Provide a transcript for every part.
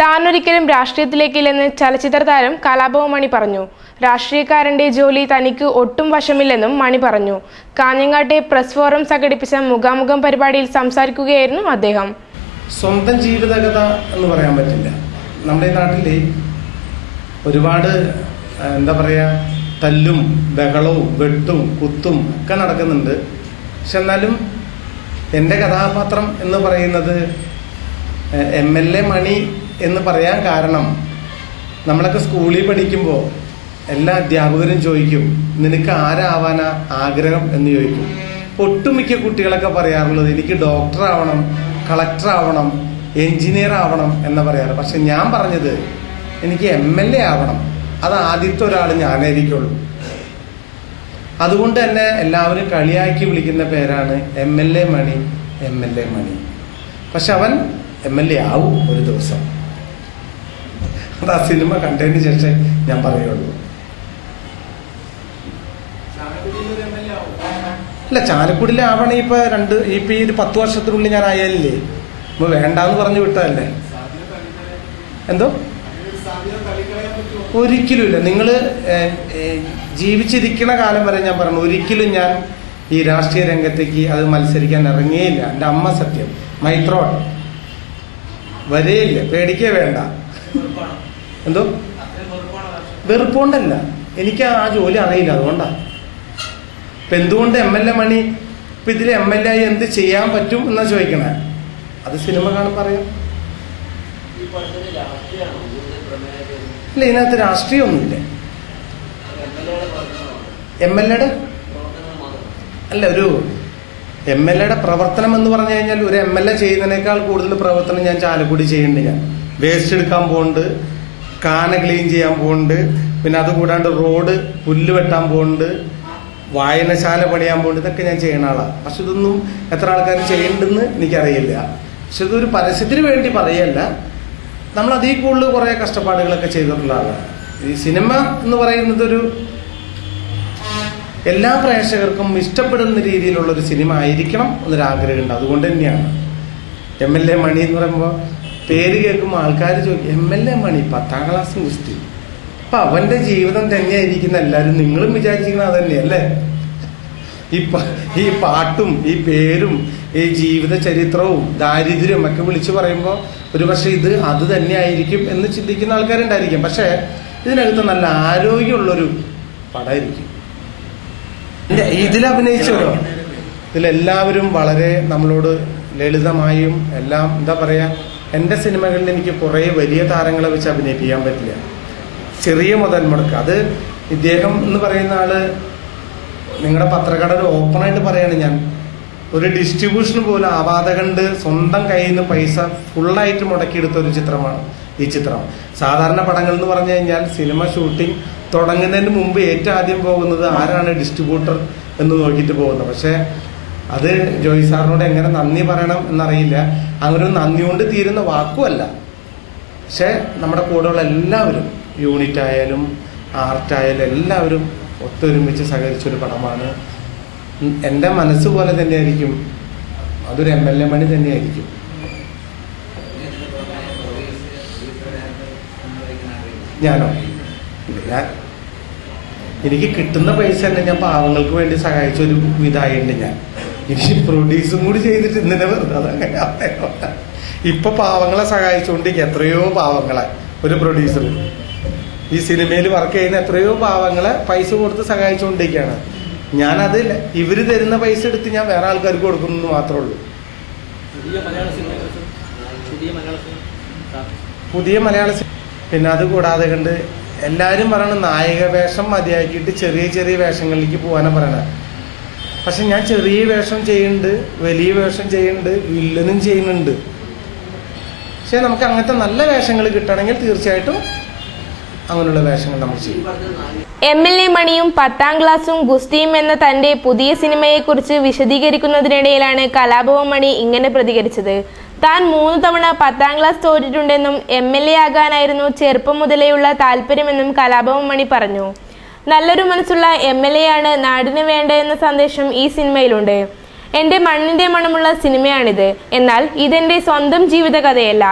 താനൊരിക്കലും രാഷ്ട്രീയത്തിലേക്കില്ലെന്ന് ചലച്ചിത്ര താരം കലാഭവൻ മണി പറഞ്ഞു. രാഷ്ട്രീയക്കാരന്റെ ജോലി തനിക്ക് ഒട്ടും വശമില്ലെന്നും മണി പറഞ്ഞു. കാഞ്ഞങ്ങാട്ടെ പ്രസ് ഫോറം സംഘടിപ്പിച്ച മുഖാമുഖം പരിപാടിയിൽ സംസാരിക്കുകയായിരുന്നു അദ്ദേഹം. സ്വന്തം ജീവിതകഥ എന്ന് പറയാൻ പറ്റില്ല. നമ്മുടെ നാട്ടിലെ ഒരുപാട് എന്താ പറയാ തല്ലും ബഹളവും വെട്ടും കുത്തും ഒക്കെ നടക്കുന്നുണ്ട്. പക്ഷെ എന്നാലും എൻ്റെ കഥാപാത്രം എന്ന് പറയുന്നത് MLA മണി എന്ന് പറയാൻ കാരണം, നമ്മളൊക്കെ സ്കൂളിൽ പഠിക്കുമ്പോൾ എല്ലാ അധ്യാപകരും ചോദിക്കും, നിനക്ക് ആരാവാനാ ആഗ്രഹം എന്ന് ചോദിക്കും. ഒട്ടുമിക്ക കുട്ടികളൊക്കെ പറയാറുള്ളത് എനിക്ക് ഡോക്ടർ ആവണം, കളക്ടർ ആവണം, എഞ്ചിനീയർ ആവണം എന്ന് പറയാറ്. പക്ഷെ ഞാൻ പറഞ്ഞത് എനിക്ക് MLA ആവണം. അത് ആദ്യത്തെ ഒരാൾ ഞാനായിരിക്കുള്ളൂ. അതുകൊണ്ട് തന്നെ എല്ലാവരും കളിയാക്കി വിളിക്കുന്ന പേരാണ് MLA മണി, MLA മണി. പക്ഷെ അവൻ MLA ആവും ഒരു ദിവസം. അത് ആ സിനിമ കണ്ടതിന് ശേഷം ഞാൻ പറയുള്ളൂ. അല്ല, ചാലക്കുടിയിലെ ആവണേ ഇപ്പൊ ഈ 10 വർഷത്തിനുള്ളിൽ ഞാൻ ആയാലില്ലേ. ഇപ്പൊ വേണ്ടാന്ന് പറഞ്ഞു വിട്ടതല്ലേ. എന്തോ ഒരിക്കലുമില്ല. നിങ്ങൾ ജീവിച്ചിരിക്കുന്ന കാലം വരെ ഞാൻ പറഞ്ഞു, ഒരിക്കലും ഞാൻ ഈ രാഷ്ട്രീയ രംഗത്തേക്ക് അത് മത്സരിക്കാൻ ഇറങ്ങിയില്ല. എൻ്റെ അമ്മ സത്യം, മൈത്രോൺ വരെയില്ല. പേടിക്കേ വേണ്ട. എന്തോ വെറുപ്പോണ്ടല്ല, എനിക്ക് ആ ജോലി അറിയില്ല. അതുകൊണ്ടാ. ഇപ്പൊ എന്തുകൊണ്ട് MLA മണി ഇപ്പൊ ഇതിൽ MLA ആയി എന്ത് ചെയ്യാൻ പറ്റും എന്നാ ചോദിക്കണേ. അത് സിനിമ കാണുമ്പോൾ പറയാം. ഇല്ല, ഇതിനകത്ത് രാഷ്ട്രീയമൊന്നുമില്ല. MLAയുടെ അല്ല, ഒരു MLAയുടെ പ്രവർത്തനം എന്ന് പറഞ്ഞു കഴിഞ്ഞാൽ ഒരു MLA ചെയ്യുന്നതിനേക്കാൾ കൂടുതൽ പ്രവർത്തനം ഞാൻ ചാലക്കുടി ചെയ്യുന്നുണ്ട്. ഞാൻ വേസ്റ്റ് എടുക്കാൻ പോകുന്നുണ്ട്, കാന ക്ലീൻ ചെയ്യാൻ പോകുന്നുണ്ട്, പിന്നെ അതുകൂടാണ്ട് റോഡ് പുല്ല് വെട്ടാൻ പോകുന്നുണ്ട്, വായനശാല പണിയാൻ പോകുന്നുണ്ട്. ഇതൊക്കെ ഞാൻ ചെയ്യുന്ന ആളാണ്. പക്ഷെ ഇതൊന്നും എത്ര ആൾക്കാർ ചെയ്യണ്ടെന്ന് എനിക്കറിയില്ല. പക്ഷെ ഇതൊരു പരസ്യത്തിന് വേണ്ടി പറയല്ല. നമ്മൾ അതിൽ കൂടുതൽ കുറേ കഷ്ടപ്പാടുകളൊക്കെ ചെയ്തിട്ടുള്ള ആളാണ്. ഈ സിനിമ എന്ന് പറയുന്നത് ഒരു എല്ലാ പ്രേക്ഷകർക്കും ഇഷ്ടപ്പെടുന്ന രീതിയിലുള്ളൊരു സിനിമ ആയിരിക്കണം എന്നൊരാഗ്രഹമുണ്ട്. അതുകൊണ്ട് തന്നെയാണ് MLA മണി എന്ന് പറയുമ്പോൾ പേര് കേൾക്കുമ്പോൾ ആൾക്കാർ ചോദിക്കും, MLA മണി 10ാം ക്ലാസ് ഗുസ്തി. അപ്പൊ അവന്റെ ജീവിതം തന്നെയായിരിക്കുന്ന എല്ലാവരും നിങ്ങളും വിചാരിച്ചിരിക്കുന്നത് അത് തന്നെയല്ലേ. ഈ പാട്ടും ഈ പേരും ഈ ജീവിത ചരിത്രവും ദാരിദ്ര്യവും ഒക്കെ വിളിച്ചു പറയുമ്പോൾ ഒരു പക്ഷെ അത് തന്നെയായിരിക്കും എന്ന് ചിന്തിക്കുന്ന ആൾക്കാരുണ്ടായിരിക്കും. പക്ഷെ ഇതിനകത്ത് നല്ല ആരോഗ്യമുള്ളൊരു പടമായിരിക്കും. ഇതിലഭിനയിച്ചല്ലോ, ഇതിലെല്ലാവരും വളരെ നമ്മളോട് ലളിതമായും എല്ലാം എന്താ പറയാ. എൻ്റെ സിനിമകളിൽ എനിക്ക് കുറേ വലിയ താരങ്ങളെ വെച്ച് അഭിനയിപ്പിക്കാൻ പറ്റില്ല. ചെറിയ മുതൽ മുടക്ക്. അത് ഇദ്ദേഹം എന്ന് പറയുന്ന ആള് നിങ്ങളുടെ പത്രകട ഓപ്പണായിട്ട് പറയാണ്, ഞാൻ ഒരു ഡിസ്ട്രിബ്യൂഷന് പോലും ആവാതെ കണ്ട് സ്വന്തം കയ്യിൽ നിന്ന് പൈസ ഫുള്ളായിട്ട് മുടക്കിയെടുത്ത ഒരു ചിത്രമാണ് ഈ ചിത്രം. സാധാരണ പടങ്ങൾ എന്ന് പറഞ്ഞു കഴിഞ്ഞാൽ സിനിമ ഷൂട്ടിംഗ് തുടങ്ങുന്നതിന് മുമ്പ് ഏറ്റവും ആദ്യം പോകുന്നത് ആരാണ് ഡിസ്ട്രിബ്യൂട്ടർ എന്ന് നോക്കിയിട്ട് പോകുന്നത്. പക്ഷെ അത് ജോയി സാറിനോട് എങ്ങനെ നന്ദി പറയണം എന്നറിയില്ല. അങ്ങനെ ഒരു നന്ദി കൊണ്ട് തീരുന്ന വാക്കുമല്ല. പക്ഷെ നമ്മുടെ കൂടെയുള്ള എല്ലാവരും, യൂണിറ്റ് ആയാലും ആർട്ടായാലും എല്ലാവരും ഒത്തൊരുമിച്ച് സഹകരിച്ചൊരു പടമാണ്. എൻ്റെ മനസ്സ് പോലെ തന്നെയായിരിക്കും അതൊരു MLA മണി തന്നെയായിരിക്കും. ഞാനോ എനിക്ക് കിട്ടുന്ന പൈസ തന്നെ ഞാൻ പാവങ്ങൾക്ക് വേണ്ടി സഹായിച്ചൊരു ഇതായിട്ടുണ്ട്. ഞാൻ ഇനി പ്രൊഡ്യൂസും കൂടി ചെയ്തിട്ട് ഇന്നലെ വെറുതെ അതങ്ങനെ. ഇപ്പൊ പാവങ്ങളെ സഹായിച്ചുകൊണ്ടിരിക്കുക. എത്രയോ പാവങ്ങളെ ഒരു പ്രൊഡ്യൂസർ ഈ സിനിമയിൽ വർക്ക് ചെയ്യുന്ന എത്രയോ പാവങ്ങളെ പൈസ കൊടുത്ത് സഹായിച്ചുകൊണ്ടിരിക്കുകയാണ്. ഞാനത് ഇവര് തരുന്ന പൈസ എടുത്ത് ഞാൻ വേറെ ആൾക്കാർക്ക് കൊടുക്കുന്നു മാത്രമേ ഉള്ളൂ. പുതിയ മലയാള സിനിമ. പിന്നെ അത് കൂടാതെ കണ്ട് എല്ലാവരും പറയണത് നായിക വേഷം മതിയാക്കിയിട്ട് ചെറിയ ചെറിയ വേഷങ്ങളിലേക്ക് പോകാനാണ് പറയണത്. പക്ഷെ ഞാൻ ചെറിയ വേഷം ചെയ്യുന്നുണ്ട്, വലിയ വേഷം ചെയ്യുന്നുണ്ട്, വില്ലനും ചെയ്യുന്നുണ്ട്. പക്ഷെ നമുക്ക് അങ്ങനത്തെ നല്ല വേഷങ്ങൾ കിട്ടണമെങ്കിൽ തീർച്ചയായിട്ടും അങ്ങനെയുള്ള വേഷങ്ങൾ നമ്മൾ ചെയ്യും. MLA മണിയും 10ാം ക്ലാസും ഗുസ്തിയും എന്ന തന്റെ പുതിയ സിനിമയെക്കുറിച്ച് വിശദീകരിക്കുന്നതിനിടയിലാണ് കലാഭവൻ മണി ഇങ്ങനെ പ്രതികരിച്ചത്. താൻ 3 തവണ 10ാം ക്ലാസ് തോറ്റിട്ടുണ്ടെന്നും MLA ആകാനായിരുന്നു ചെറുപ്പം മുതലേയുള്ള താല്പര്യമെന്നും കലാഭവൻ മണി പറഞ്ഞു. നല്ലൊരു മനസ്സുള്ള MLA ആണ് നാടിന് വേണ്ട എന്ന സന്ദേശം ഈ സിനിമയിലുണ്ട്. എൻ്റെ മണ്ണിൻ്റെ മണമുള്ള സിനിമയാണിത്. എന്നാൽ ഇതെൻ്റെ സ്വന്തം ജീവിതകഥയല്ല.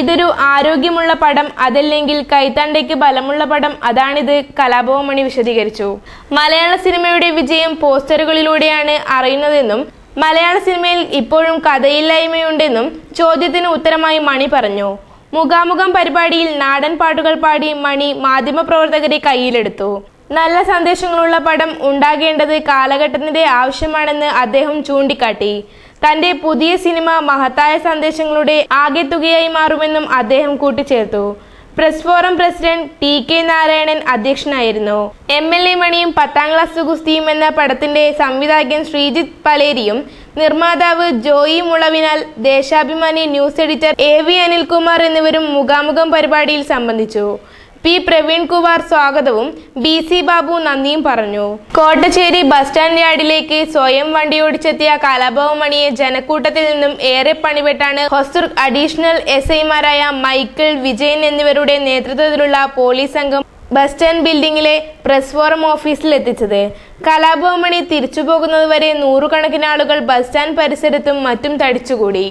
ഇതൊരു ആരോഗ്യമുള്ള പടം, അതല്ലെങ്കിൽ കൈത്തണ്ടയ്ക്ക് ബലമുള്ള പടം, അതാണിത്, കലാഭവൻ മണി വിശദീകരിച്ചു. മലയാള സിനിമയുടെ വിജയം പോസ്റ്ററുകളിലൂടെയാണ് അറിയുന്നതെന്നും മലയാള സിനിമയിൽ ഇപ്പോഴും കഥയില്ലായ്മയുണ്ടെന്നും ചോദ്യത്തിന് ഉത്തരമായി മണി പറഞ്ഞു. മുഖാമുഖം പരിപാടിയിൽ നാടൻ പാട്ടുകൾ പാടി മണി മാധ്യമപ്രവർത്തകരെ കയ്യിലെടുത്തു. നല്ല സന്ദേശങ്ങളുള്ള പടം ഉണ്ടാകേണ്ടത് കാലഘട്ടത്തിന്റെ ആവശ്യമാണെന്ന് അദ്ദേഹം ചൂണ്ടിക്കാട്ടി. തന്റെ പുതിയ സിനിമ മഹത്തായ സന്ദേശങ്ങളുടെ ആകെത്തുകയായി മാറുമെന്നും അദ്ദേഹം കൂട്ടിച്ചേർത്തു. Press forum president TK Narayanan അധ്യക്ഷനായിരുന്നു. MLA മണിയും 10ാം ക്ലാസ് ഗുസ്തിയും എന്ന പടത്തിന്റെ സംവിധായകൻ ശ്രീജിത്ത് പലേരിയും നിർമ്മാതാവ് Joy Mulavinal, Deshabhimani news editor AV Anilkumar എന്നിവരും മുഖാമുഖം പരിപാടിയിൽ സംബന്ധിച്ചു. P പ്രവീൺകുമാർ സ്വാഗതവും BC ബാബു നന്ദിയും പറഞ്ഞു. കോട്ടച്ചേരി ബസ് സ്റ്റാൻഡ് യാർഡിലേക്ക് സ്വയം വണ്ടിയോടിച്ചെത്തിയ കലാഭവൻ മണിയെ ജനക്കൂട്ടത്തിൽ നിന്നും ഏറെ പണിപെട്ടാണ് ഹൊസൂർ അഡീഷണൽ SI മാരായ മൈക്കിൾ, വിജയൻ എന്നിവരുടെ നേതൃത്വത്തിലുള്ള പോലീസ് സംഘം ബസ് സ്റ്റാൻഡ് ബിൽഡിംഗിലെ പ്രസ് ഫോറം ഓഫീസിൽ എത്തിച്ചത്. കലാഭവൻ മണി തിരിച്ചു പോകുന്നതുവരെ നൂറുകണക്കിന് ആളുകൾ ബസ് സ്റ്റാൻഡ് പരിസരത്തും മറ്റും തടിച്ചുകൂടി.